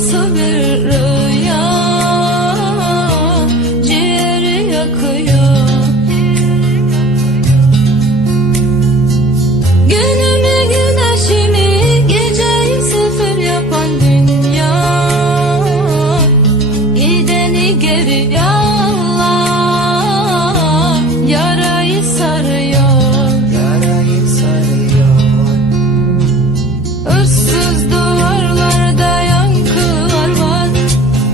nasıl bir rüya, ciğeri yakıyor. Günümü güneşimi geceyi sıfır yapan dünya, gideni geri yallah, yarayı sarıyor, yarayı sarıyor. Issız duvarlarda yankılar var,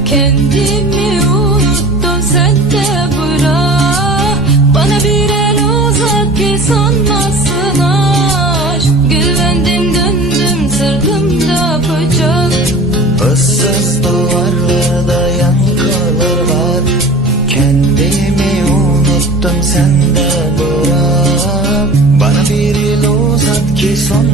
kendimi unuttum sen de bırak. Bana bir el uzat ki sanmasın aşk, güvendim döndüm sırtımda bıçak. Issız duvarlarda yankılar var, kendimi unuttum sen de bırak. Bana bir el uzat ki son